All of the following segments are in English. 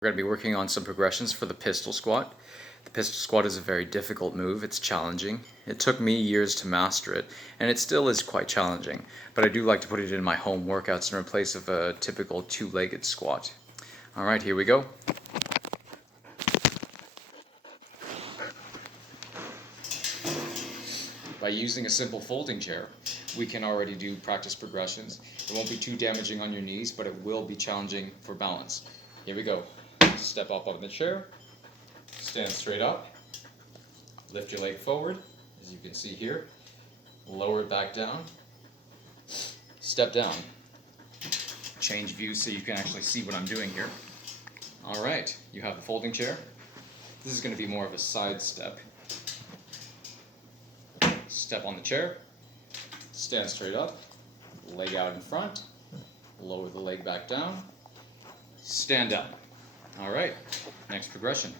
We're going to be working on some progressions for the pistol squat. The pistol squat is a very difficult move. It's challenging. It took me years to master it, and it still is quite challenging, but I do like to put it in my home workouts in place of a typical two-legged squat. Alright, here we go. By using a simple folding chair, we can already do practice progressions. It won't be too damaging on your knees, but it will be challenging for balance. Here we go. Step up on the chair, stand straight up, lift your leg forward, as you can see here, lower it back down, step down, change view so you can actually see what I'm doing here. Alright, you have the folding chair. This is going to be more of a side step. Step on the chair, stand straight up, leg out in front, lower the leg back down, stand up. Alright, next progression.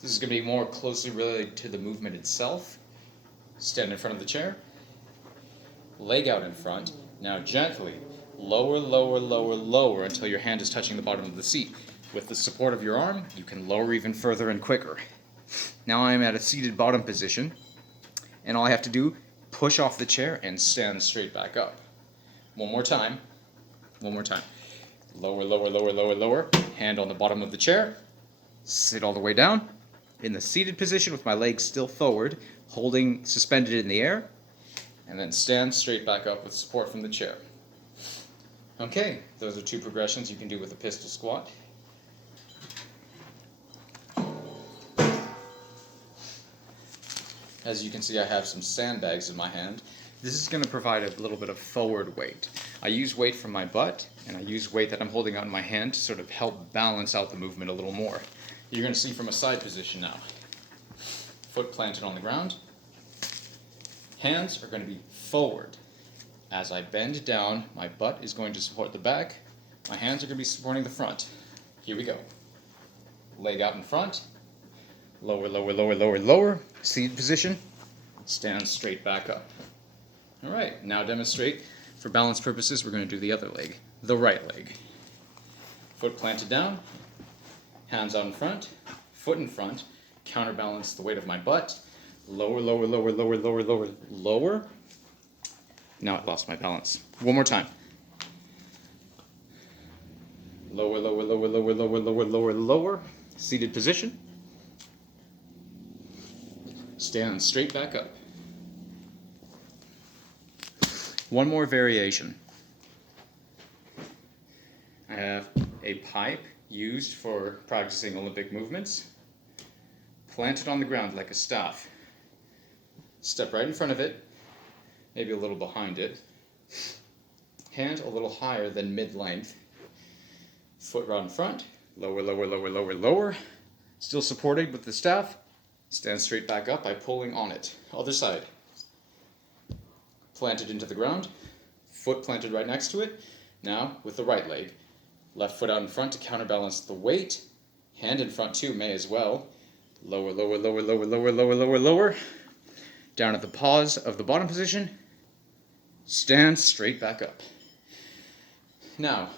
This is going to be more closely related to the movement itself. Stand in front of the chair, leg out in front. Now gently lower, lower, lower, lower until your hand is touching the bottom of the seat. With the support of your arm, you can lower even further and quicker. Now I am at a seated bottom position, and all I have to do, push off the chair and stand straight back up. One more time. One more time. Lower, lower, lower, lower, lower. Hand on the bottom of the chair. Sit all the way down. In the seated position with my legs still forward, holding suspended in the air. And then stand straight back up with support from the chair. Okay, those are two progressions you can do with a pistol squat. As you can see, I have some sandbags in my hand. This is going to provide a little bit of forward weight. I use weight from my butt, and I use weight that I'm holding out in my hand to sort of help balance out the movement a little more. You're going to see from a side position now. Foot planted on the ground. Hands are going to be forward. As I bend down, my butt is going to support the back. My hands are going to be supporting the front. Here we go. Leg out in front. Lower, lower, lower, lower, lower. Seated position. Stand straight back up. Alright, now demonstrate. For balance purposes, we're going to do the other leg, the right leg. Foot planted down, hands out in front, foot in front, counterbalance the weight of my butt, lower, lower, lower, lower, lower, lower, lower. Now I lost my balance. One more time. Lower, lower, lower, lower, lower, lower, lower, lower. Seated position. Stand straight back up. One more variation. I have a pipe used for practicing Olympic movements, planted on the ground like a staff. Step right in front of it, maybe a little behind it. Hand a little higher than mid-length. Foot right in front, lower, lower, lower, lower, lower. Still supported with the staff. Stand straight back up by pulling on it. Other side. Planted into the ground, foot planted right next to it. Now with the right leg. Left foot out in front to counterbalance the weight. Hand in front too, may as well. Lower, lower, lower, lower, lower, lower, lower, lower. Down at the pause of the bottom position. Stand straight back up. Now,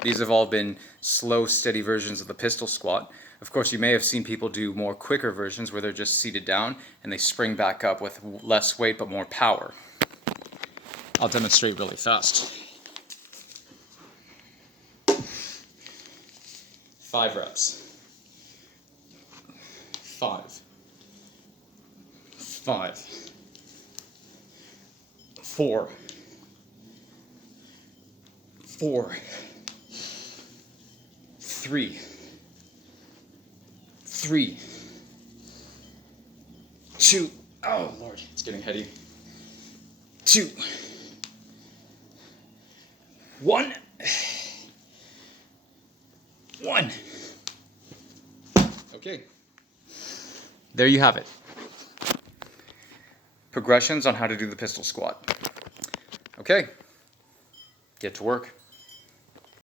these have all been slow, steady versions of the pistol squat. Of course, you may have seen people do more quicker versions where they're just seated down and they spring back up with less weight but more power. I'll demonstrate really fast. 5 reps. 5. 5. 4. 4. 3. 3, 2, oh Lord, it's getting heady. 2, 1, 1. Okay, there you have it. Progressions on how to do the pistol squat. Okay, get to work.